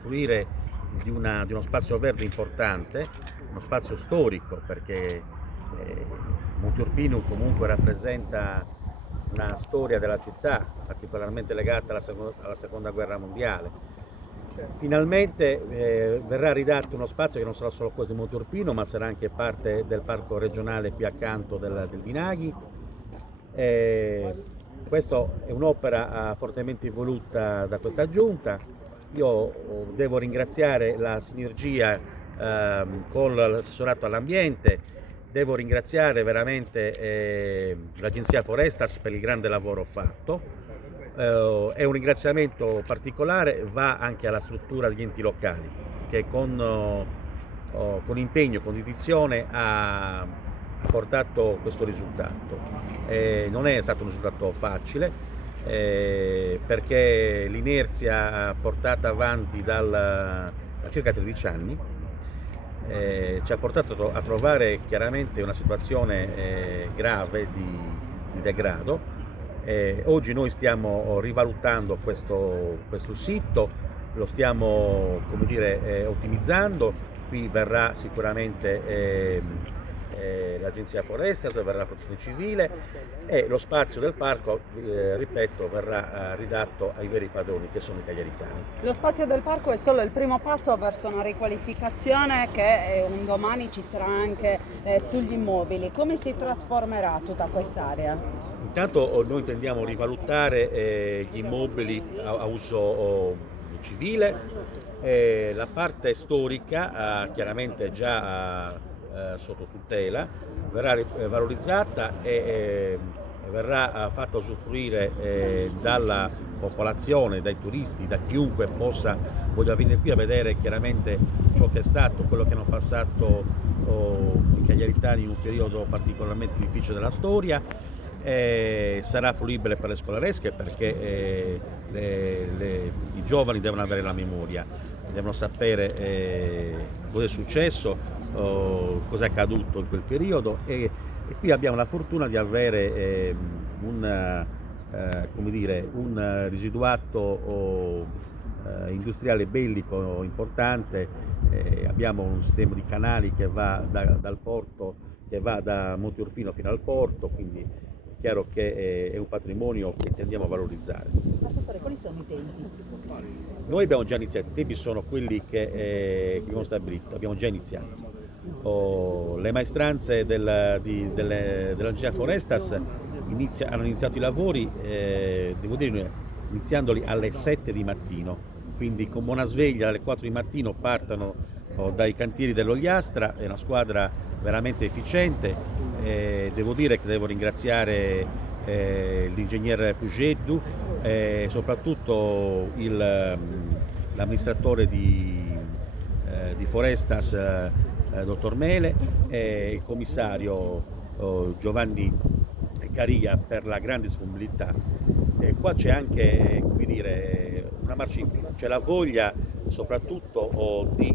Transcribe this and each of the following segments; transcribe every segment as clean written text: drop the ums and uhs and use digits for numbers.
usufruire di uno spazio verde importante, uno spazio storico, perché Monte Urpinu comunque rappresenta una storia della città particolarmente legata alla seconda guerra mondiale. Finalmente verrà ridato uno spazio che non sarà solo quello di Monte Urpino, ma sarà anche parte del parco regionale qui accanto del Vinaghi. Questa è un'opera fortemente voluta da questa giunta. Io devo ringraziare la sinergia con l'assessorato all'ambiente, devo ringraziare veramente l'agenzia Forestas per il grande lavoro fatto. E un ringraziamento particolare va anche alla struttura degli enti locali che con impegno, con dedizione ha portato questo risultato. Non è stato un risultato facile perché l'inerzia portata avanti da circa 13 anni ci ha portato a trovare chiaramente una situazione grave di degrado. Oggi noi stiamo rivalutando questo sito, lo stiamo, come dire, ottimizzando. Qui verrà sicuramente l'Agenzia Forestas, verrà la Protezione Civile e lo spazio del parco, ripeto, verrà ridatto ai veri padroni che sono i cagliaritani. Lo spazio del parco è solo il primo passo verso una riqualificazione che un domani ci sarà anche sugli immobili. Come si trasformerà tutta quest'area? Intanto noi intendiamo rivalutare gli immobili a uso civile, la parte storica chiaramente già sotto tutela verrà valorizzata e verrà fatta usufruire dalla popolazione, dai turisti, da chiunque voglia venire qui a vedere chiaramente ciò che è stato, quello che hanno passato i cagliaritani in un periodo particolarmente difficile della storia. Sarà fruibile per le scolaresche perché i giovani devono avere la memoria, devono sapere cosa è successo, cosa è accaduto in quel periodo e qui abbiamo la fortuna di avere come dire, un residuato industriale bellico importante. Abbiamo un sistema di canali che va dal porto, che va da Monte Urpino fino al porto, quindi è chiaro che è un patrimonio che tendiamo a valorizzare. Assessore, quali sono i tempi? Noi abbiamo già iniziato, i tempi sono quelli che abbiamo stabilito, abbiamo già iniziato. Le maestranze dell'Agenzia Forestas hanno iniziato i lavori, devo dire, iniziandoli alle 7 di mattino, quindi con buona sveglia alle 4 di mattino partono dai cantieri dell'Ogliastra, è una squadra veramente efficiente. Devo dire che devo ringraziare l'ingegner Pugetdu e soprattutto l'amministratore di Forestas, dottor Mele, e il commissario Giovanni Caria per la grande disponibilità. Qua c'è anche, come dire, una marcia in più, c'è la voglia soprattutto di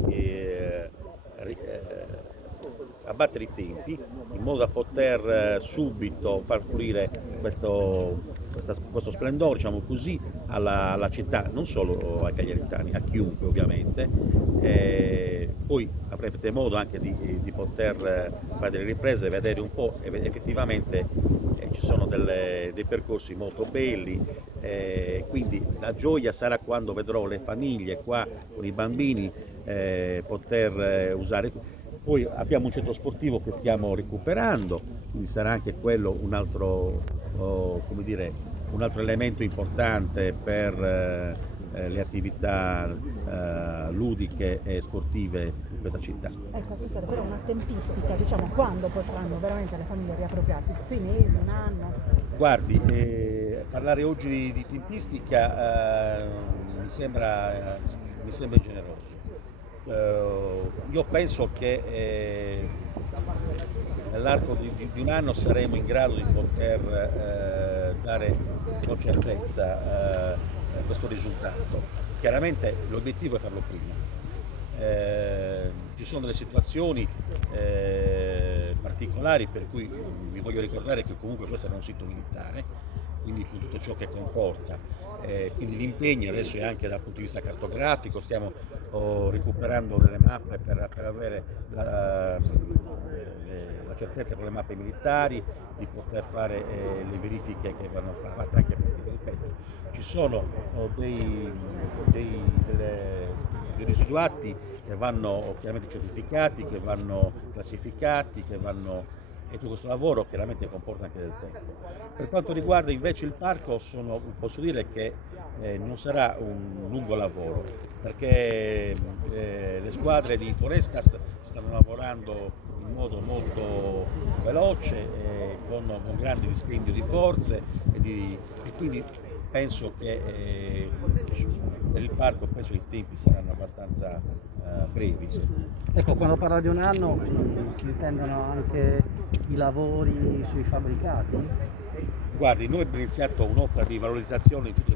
abbattere i tempi in modo da poter subito far fruire questo splendore, diciamo così, alla città, non solo ai cagliaritani, a chiunque ovviamente. Poi avrete modo anche di poter fare delle riprese, vedere un po', effettivamente ci sono dei percorsi molto belli, quindi la gioia sarà quando vedrò le famiglie qua con i bambini poter usare. Poi abbiamo un centro sportivo che stiamo recuperando, quindi sarà anche quello un altro, come dire, un altro elemento importante per le attività ludiche e sportive in questa città. Ecco, assessore, però una tempistica, diciamo, quando potranno veramente le famiglie riappropriarsi? 6 mesi, un anno? Guardi, parlare oggi di tempistica mi sembra generoso. Io penso che nell'arco di un anno saremo in grado di poter dare con certezza questo risultato. Chiaramente l'obiettivo è farlo prima. Ci sono delle situazioni particolari per cui vi voglio ricordare che comunque questo era un sito militare, quindi con tutto ciò che comporta. Quindi l'impegno adesso è anche dal punto di vista cartografico, stiamo recuperando delle mappe per avere la certezza con le mappe militari di poter fare le verifiche che vanno fatte, anche perché, ripeto, ci sono dei residuati che vanno chiaramente certificati, che vanno classificati, e tutto questo lavoro chiaramente comporta anche del tempo. Per quanto riguarda invece il parco, posso dire che non sarà un lungo lavoro, perché le squadre di Forestas stanno lavorando in modo molto veloce, con grande dispendio di forze e quindi penso che per il parco i tempi saranno abbastanza brevi. Ecco, quando parla di un anno si intendono anche i lavori sui fabbricati? Guardi, noi abbiamo iniziato un'opera di valorizzazione di tutte